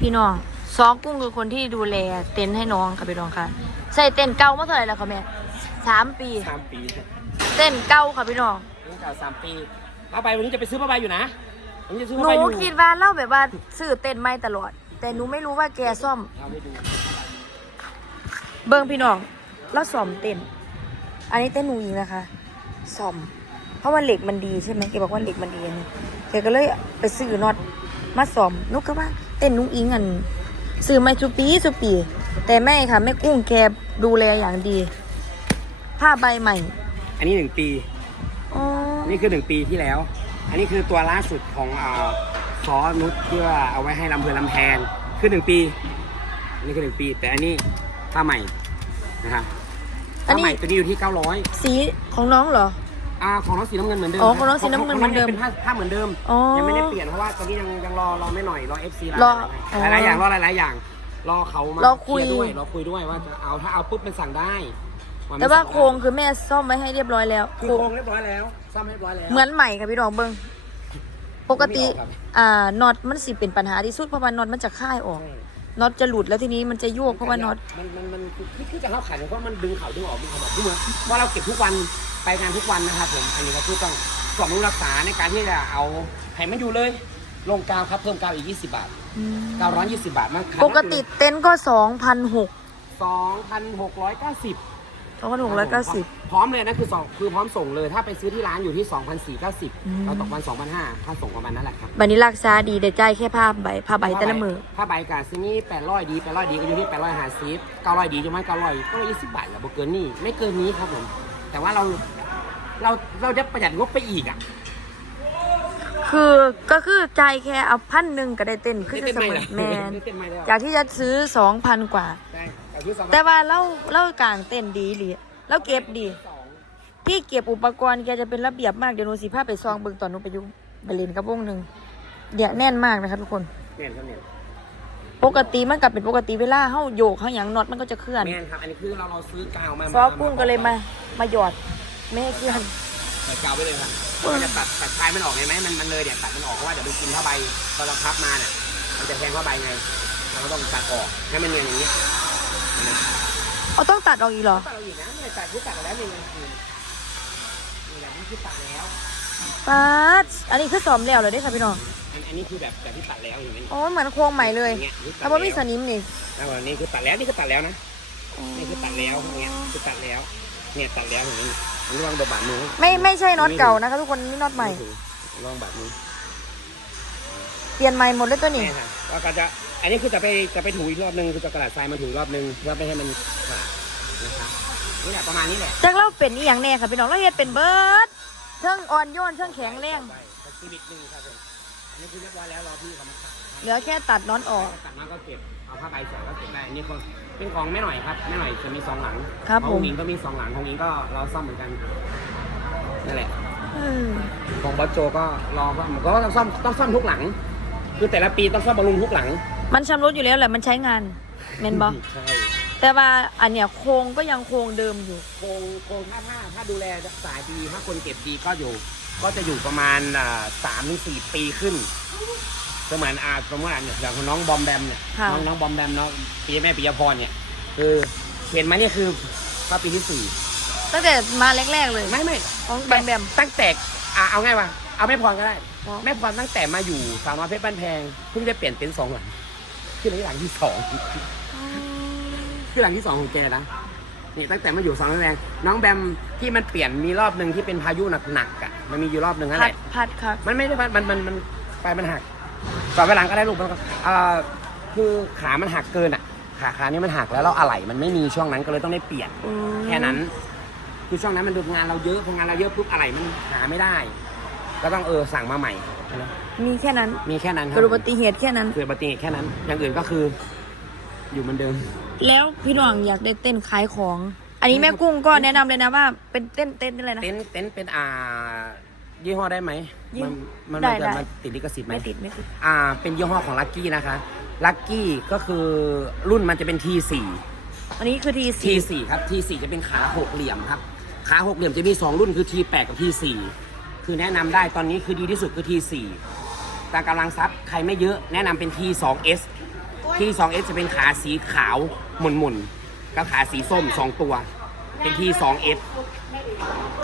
พี่น้องซอกุ้งคือคนที่ดูแลเต็นท์ให้น้องค่ะพี่น้องค่ะใส่เต็นท์เก่ามาเท่าไหร่แล้วคะแม่สามปี สามปีเต็นท์เก่าค่ะพี่น้องนี่เก่าสามปีผ้าใบวันนี้จะไปซื้อผ้าใบอยู่นะวันนี้จะซื้อหผ้าใบอนูยู่คิดว่าเล่าแบบว่าซื้อเต็นท์ไม่ตลอด แต่หนูไม่รู้ว่าแกซ่อม เอาให้ดูเบิ้งพี่น้องแล้วซ่อมเต็นท์อันนี้เต็นท์หนูอีกนะคะซ่อม เพราะว่าเหล็กมันดีใช่ไหมแกบอกว่าเหล็กมันดีอันนี้แกก็เลยไปซื้อน็อต มาซ่อมนุกก็ว่าเต็นท์นุ้งอิงอันซื้อมาสุปีสุปี แต่แม่ค่ะแม่กุ้งแกดูแลอย่างดี ผ้าใบใหม่อันนี้หนึ่งปีอ๋อนี่คือหนึ่งปีที่แล้ว อันนี้คือตัวล่าสุดของอ่าซอสนุชที่ว่าเอาไว้ให้ลำเพลินลำแพนคือหนึ่งปีอันนี้คือหนึ่งปี แต่อันนี้ผ้าใหม่นะครับอันผ้านี้ใหม่ตัวนี้อยู่ที่เก้าร้อยสีของน้องเหรอ อ่าของน้องสีน้ำเงินเหมือนเดิมอ๋อของน้องสีน้ำเงินเหมือนเดิมเป็นผ้าผ้าเหมือนเดิม อ๋อยังไม่ได้เปลี่ยนเพราะว่าตอนนี้ยังยังรอรอไม่หน่อยรอ FC รอหลายๆอย่างรอหลายๆอย่าง รอเขามารอคุยเคลีร์ด้วยรอคุยด้วยว่าจะเอาถ้าเอาปุ๊บมันสั่งได้นไม่แต่ว่าสั่งได้โครงคือแม่ซ่อมไว้ให้เรียบร้อยแล้วคือโครงเรียบร้อยแล้วซ่อมเรียบร้อยแล้วเหมือนใหม่ค่ะพี่น้องเบิ้งปกติไม่ออกครับอ่าน็อตมันสิเป็นปัญหาที่สุดเพราะว่าน็อตมันจะค่ายออกใช่น็อตจะหลุดแล้วทีนี้มันจะยวกเพราะว่าน็อตมันมันมันคือคือจะเข้าขายเพราะมันดึงเขาดึงออกดึงเขาแบบที่เหมือนว่าเราเก็บทุกวัน ไปงานทุกวันนะครับผมอันนี้ก็คือต้องสอบรู้รักษาในการที่จะเอาให้มันอยู่เลย ลงกาวครับเพิ่มกาวอีก 20 บาทกาวร้อน20 บาทมากปกติเต็นท์ก็สองพันหก2,690สองพันหกร้อยเก้าสิบพร้อมเลยนะคือสองคือพร้อมส่งเลย ถ้าไปซื้อที่ร้านอยู่ที่อืม2,490เราตกวัน2,500ค่าส่งประมาณนั้นแหละครับบันนี้รักษาดีได้ใจายแค่ผ้าใบผ้าใบแต่ละมือผ้าใบกับซื้อนี่800ดี800ดีก็อยู่ที่850 900ดีใช่ไหม900ต้อง20บาทอย่าบ่เกินนี่ไม่เกินนี้ครับผม แต่ว่าเราเราเราจะประหยัดงบไปอีกอะคือก็คือใจายแค่เอาพันหนึ่งก็ได้เต้นขึ้นจะเสมอแมนเต้นไม่ได้จากที่จะซื้อสองพันกว่า ใช่แต่ซื้อสองแต่ว่าเล่าเล่ากลางเต้นดีหรือเล่าเก็บดี สองพี่เก็บอุปกรณ์แกจะเป็นระเบียบมากเดี๋ยวหนูสิพาไปซองเบิ่งตอนหนูไปอยุ่ไปเล่นกับวงหนึ่งเดี๋ยวแน่นมากนะคะทุกคน เน่นครับเน่น ปกติมันกับเป็นปกติเวลาเฮาโยกเฮาหยังน็อตมันก็จะเคลื่อนแม่นครับ อันนี้คือเราเราซื้อกาวมาซอกุ้งก็เลยมามาหยอดไม่ให้เคลื่อนใส่กาวไปเลยครับเราจะตัดตัดชายมันออกเห็นไหมมันมันเลยเนี่ยตัดมันออกเพราะว่าเดี๋ยวมันกินผ้าใบพอเราพับมาเนี่ยมันจะแทงผ้าใบไงเราก็ต้องตัดออกให้มันเนียนอย่างนี้เอาต้องตัดออกอีกเหรอตัดเราอีกนะเนี่ยตัดที่ตัดแล้วนี่ไงนี่แหละนี่คือตัดแล้วป๊าดอันนี้คือซ้อมแล้วเหรอได้อค่ะพี่น้อง อันอันนี้คือแบบแบบที่ตัดแล้วอย่างนี้อ๋อเหมือนโครงใหม่เลยอย่างเงี้ยนี่ตัถ้าดว่ามีสแล้วนิมนี่แล้วอันนี้คือตัดแล้วนี่คือตัดแล้วนะนี่คือตัดแล้วอย่างเงี้ยคือตัดแล้ว เนี่ยตัดแล้วอย่างนี้อันนี้วางบาดมือ ไม่ไม่ใช่น็อตเก่านะคะทุกคนนี่น็อตใหม่ ลองบาดมือเปลี่ยนใหม่หมดเลยตัวนี้ นี่ค่ะแล้วก็จะ อันนี้คือจะไปจะไปถูอีกรอบนึงคือจะกระดาษทรายมาถูอีกรอบนึงเพื่อไม่ให้มันขาดนะคะนี่แหละประมาณนี้แหละจักเล่าเป็นอีหยังแน่ค่ะพี่น้องเราเฮ็ดเป็นเบิร์ดเชิงอ่อนโยนเชิงแข็งแรงสักชีวิตหนึ่งครับผม อันนี้คือเรียบร้อยแล้วรอพี่เขามาตัดเหลือแค่ตัดน็อตออก ตัดมาก็เก็บเอาผ้าใบใส่ก็เก็บได้อันนี้คนเป็นของแม่หน่อยครับแม่หน่อยจะมีสองหลังครับของผม หญิงก็มีสองหลังของหญิงก็เราซ่อมเหมือนกันนั่นแหละ เออของบอสโจก็รอว่ามันก็ต้องซ่อมต้องซ่อมทุกหลัง คือแต่ละปีต้องซ่อมบำรุงทุกหลังมันชำรุดอยู่แล้วแหละมันใช้งานเมนบอใช่แต่ว่าอันเนี้ยโครงก็ยังโครงเดิมอยู่ โครงโครงถ้าถ้าถ้าดูแลรักษาดีถ้าคนเก็บดีก็อยู่ ก็จะอยู่ประมาณอ่าสามถึงสี่ปีขึ้นสมัยอาสมมติอะเนี่ยอย่างของน้องบอมแบมเนี่ยค่ะน้องน้องบอมแบมน้องปีแม่ปิยพรเนี่ย คือเห็นไหมเนี่ยคือก็ปีที่สี่ตั้งแต่มาแรกๆเลยไม่ไม่ของแบมแบม ตั้งแต่อะเอาง่ายว่าเอาแม่พรก็ได้ อ๋อ แม่พรตั้งแต่มาอยู่สาวน้อยเพชรบ้านแพงเพิ่งได้เปลี่ยนเป็นสองหลังคือหลังที่สอง คือหลังที่สองของแกนะนี่ตั้งแต่มาอยู่สองน้อยแรงน้องแบมที่มันเปลี่ยนมีรอบหนึ่งที่เป็นพายุหนักๆอะ มันมีอยู่รอบหนึ่งนั่นพัแหดละพัดครับ มันไม่ได้พัดมันมันมันไปมันหักต่อไปหลังก็ได้ลูกมันก็อ่าคือขามันหักเกินอะ ขาขานี่มันหักแล้วเราอะไหล่มันไม่มีช่วงนั้นก็เลยต้องได้เปลี่ยนแค่นั้น คือช่วงนั้นมันดูงานเราเยอะพองานเราเยอะปุ๊บอะไรมันหาไม่ได้ ก็ต้องเออสั่งมาใหม่แค่นั้นมีแค่นั้นมีแค่นั้นครัเกิดอุบัติเหตุแค่นั้น คืออุบัติเหตุแค่นั้น อย่างอื่นก็คือ อยู่เหมือนเดิม แล้วพี่น้องอยากได้เต้นขายของ อันนี้แม่กุ้งก็แนะนำเลยนะว่าเป็นเต้นเต้นอะไรนะ เต็นท์เต็นท์เป็นอ่า ยี่ห้อได้ไหมยี่มันมันได้มันจะได้ มันติดลิขสิทธิ์ไหมไม่ติดไม่ติด อ่า เป็นยี่ห้อของลั c กี้นะคะลั c กี้ก็คือรุ่นมันจะเป็น T4 อันนี้คือทีสี T4 ครับ T4 จะเป็นขาหกเหลี่ยมครับ ขาหกเหลี่ยมจะมี 2 รุ่นคือ T8 กับ T4 คือแนะนำได้ตอนนี้คือดีที่สุดคือ T4 แต่กำลังทรัพย์ใครไม่เยอะแนะนำเป็น T2S ที่ 2S จะเป็นขาสีขาวหมุนหมุนๆกับขาสีส้มสองตัว เป็นที่ 2S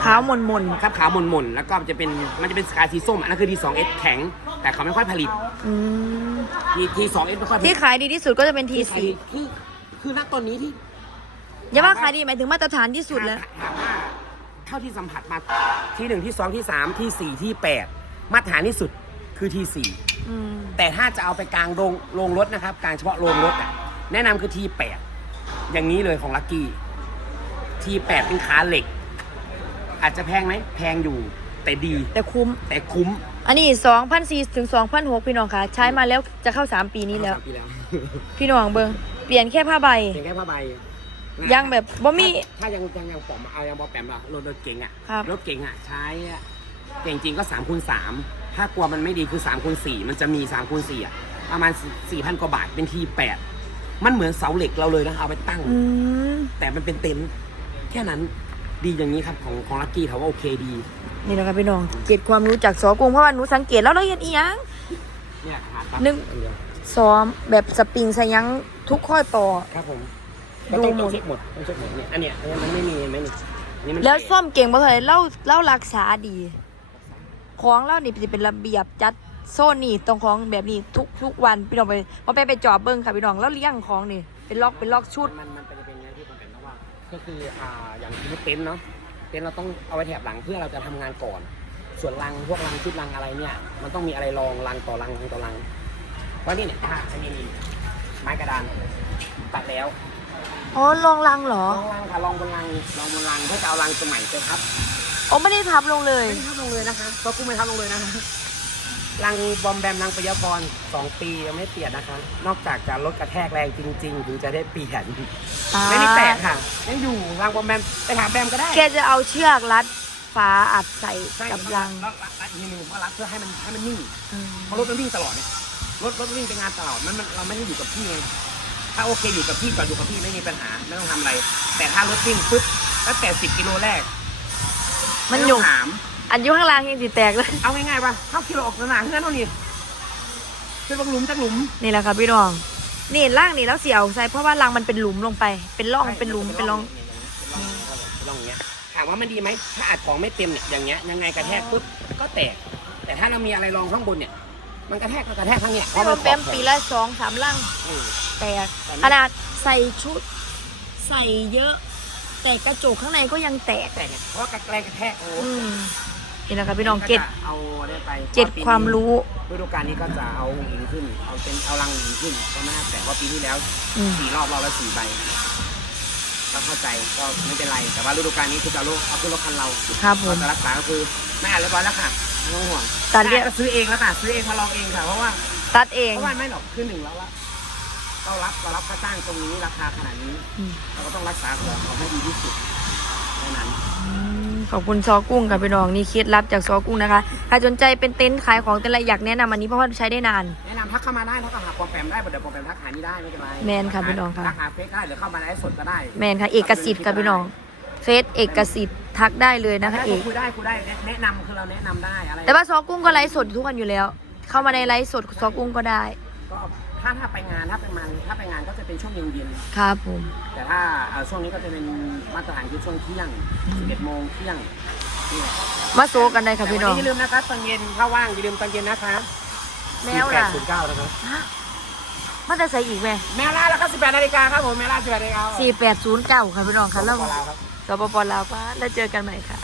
ขาวมนมนครับขาวหมุนหมุนๆ แล้วก็จะเป็นมันจะเป็นขาสีส้ม อันนั้นคือที่ 2S แข็ง แต่เขาไม่ค่อยผลิต ๆอืมที่ที่ 2S ไม่ค่อยผลิที่ตขายดีที่สุดก็จะเป็นทีที่สีที่คือณตอนนี้ที่อย่าว่าขายดีหมายถึงมาตรฐานที่สุดแล้ว ถามว่าเท่าที่สัมผัสมาที่หนึ่งที่สองที่สามที่สี่ที่แปดมาตรฐานที่สุดคือที่สี่ อืม แต่ถ้าจะเอาไปกลางโรงโรงรถนะครับกลางเฉพาะโรงรถอะแนะนำคือที่แปดอย่างนี้เลยของลักกี้ ที่แปดเป็นขาเหล็ก อาจจะแพงไหมแพงอยู่ แต่ดีแต่คุ้ม แต่คุ้มอันนี้2,004ถึง2,006พี่น้องค่ะใช้มาแล้วจะเข้า3ปีนี้แล้ว สามปีแล้วพี่น้องเบิงเปลี่ยนแค่ผ้าใบเพียงแค่ผ้าใบยังแบบบ่มี ถ้ายังยังยังปอมเอายังบอแปมอะรถรถเก๋งอะครับ รถเก๋งอะใช้อะเก่งจริงก็3ามคูณสามถ้ากลัวมันไม่ดีคือ3ามคูณสี่มันจะมี3ามคูณสี่อะประมาณ4ี่พันกว่าบาทเป็นทีแปดมันเหมือนเสาเหล็กเราเลยนะเอาไปตั้ง อืมแต่มันเป็นเต็นท์ แค่นั้นดีอย่างนี้ครับของของลักกี้เขาว่าโอเคดี นี่นะครับพี่น้องเก็บความรู้จากสอกรุงเพราะว่าหนูสังเกตแล้วเราเห็นอีหยังเนี่ยขาดปั๊บนึกอัเดียวซ้อมแบบสปริงสยังทุกข้อต่อ ครับผมดูก็ต้องหมด ต้องเช็คหมดต้องเช็คหมดเนี่ยอันเนี้ยอันเนี้ยมันไม่มีเห็นไหมนี่นี่มันแล้วเตะซ่อมเก่งบ่เท่าไหร่เล่าเล่ารักษาดี ของเล่านี่จะเป็นระเบียบจัดโซนนี่ตรงของแบบนี้ทุกทุกวันพี่น้องไปมาไปไปจอบเบิ้งค่ะพี่น้องแล้วเลี้ยงของนี่เป็นล็อกเป็นล็อกชุด มันมันเป็ ก็คืออ่าอย่างที่เต็นท์เนาะเต็นท์เราต้องเอาไว้แถบหลังเพื่อเราจะทำงานก่อน ส่วนรังพวกรังชุดรังอะไรเนี่ยมันต้องมีอะไรรองรังต่อรังรังต่อรังเพราะนี่เนี่ยถ้าอันนี้นี่ไม้กระดานตัดแล้วอ๋อลองรังเหรอรองรังค่ะรองบนรังรองบนรังเพื่อจะเอารังตัวใหม่ไปทับอ๋อไม่ได้ทับลงเลยไม่ได้ทับลงเลยนะคะเพราะกูไม่ทับลงเลยนะคะ รังบอมแบมรังปยพรสองปียังไม่เปลี่ยนนะคะ นอกจากจะลดกระแทกแรงจริง ๆ ถึงจะได้เปลี่ยนไม่มีแตกค่ะยังอยู่รังบอมแบมไปถามแบมก็ได้แกจะเอาเชือกรัดฝาอัดใส่ใช่กับรังแล้วรัดรัดทีนึงว่ารัดเพื่อให้มันให้มันนิ่งอืมเพราะรถมันวิ่งตลอดเนี่ยรถรถวิ่งไปงานตลอดมันมันเราไม่ได้อยู่กับที่ไงถ้าโอเคอยู่กับที่จอดอยู่กับที่ไม่มีปัญหาไม่ต้องทำอะไร แต่ถ้ารถวิ่งปุ๊บตั้งแต่สิบกิโลแรก มันไต้หอยุ่งงถาม อันอยุ่ข้างล่างยังสิแตกเลย เอาง่ายๆป่ะเข้ากิโลออกสนามเพื่อนเท่านี้เป็นบางหลุมจากหลุมนี่แหละค่ะพี่น้อง นี่ล่างนี่แล้วเสียวใส่เพราะว่ารังมันเป็นหลุมลงไป เป็นร่องเป็นหลุมเป็นร่อง เป็นร่องอย่างเงี้ยถามว่ามันดีไหมถ้าอัดของไม่เต็มเนี่ยอย่างเงี้ยยังไงกระแทกปุ๊บก็แตก แต่ถ้าเรามีอะไรรองข้างบนเนี่ย มันกระแทกก็กระแทกทั้งเนี่ยเพให้ราะมัมันนแปมปีละสองสามลังอืม แตกขนาดใส่ชุด ใส่เยอะ แต่กระจกข้างในก็ยังแตก แตกเนี่ยเพราะว่ากระแรงกระแทกโอ้อืม นี่แหละค่ะพี่น้องเก็ตจะเอาได้ไปเก็ตความรู้ ฤดูกาลนี้ก็จะเอาหินขึ้น เอาเป็นเอารังหินขึ้นก็ไม่น่าแตกเพราะปีที่แล้วอืม สี่รอบรอบละสี่ใบก็เข้าใจก็ไม่เป็นไร แต่ว่าฤดูกาลนี้คือจะเอาลูกเอาขึ้นรถคันเราครับผม เราจะรักษาก็คือไม่อ่านเรียบร้อยแล้วค่ะไม่ต้องห่วงตัดเรียบก็ซื้อเองแล้วค่ะซื้อเองมาลองเองค่ะเพราะว่า ตัดเองเพราะว่าไม่หรอกคือหนึ่งแล้วละเรารับเรารับค่าจ้างตรงนี้ราคาขนาดนี้ อืมเราก็ต้องรักษาของเขาให้ดีที่สุดแค่นั้น อืม ขอบคุณซอกุ้งค่ะพี่น้องนี่เคล็ดลับจากซอกุ้งนะคะใครสนใจเป็นเต็นท์ขายของเต็นท์อะไรอยากแนะนำอันนี้เพราะว่าใช้ได้นาน แนะนำทักเข้ามาได้ทักหาปอมแปมได้เดี๋ยวปอมแปมทักหานี่ได้ไม่เป็นไรแมนค่ะพี่น้องค่ะ ทักหาเฟซได้หรือเข้ามาไลฟ์สดก็ได้แมนค่ะเอกสิทธิ์ค่ะพี่น้องเฟซเอกสิทธิ์ทักได้เลยนะคะเอกคุยได้คุยได้แนะนำคือเราแนะนำได้อะไรแต่ว่าซอกุ้งก็ไลฟ์สดทุกวันอยู่แล้ว เข้ามาในไลฟ์สดซอกุ้งก็ได้ ก็ ถ้าถ้าไปงานถ้าไปงานถ้าไปงานก็จะเป็นช่วงเย็นครับผม ๆแต่ถ้าเอ่อช่วงนี้ก็จะเป็นมาตรฐานคือช่วงเที่ยง11โมงเที่ยงนี่แหละมาโซกันได้ค่ะพี่น้องแต่วัอย่าลืมนะครับตอนเย็นถ้าว่างอย่าลืมตอนเย็นนะครับแมวล่ะศูนย์เก้านะครับฮะมันจะใส่อีกไหมแมวล่าแล้วก็18นาฬิกาครับผมแมวล่า18นาฬิกาสี่แปดศูนย์เก้าค่ะพี่น้องค่ะแล้วขอบคุณครับสปปลาวป้าแล้วเจอกันใหม่ค่ะ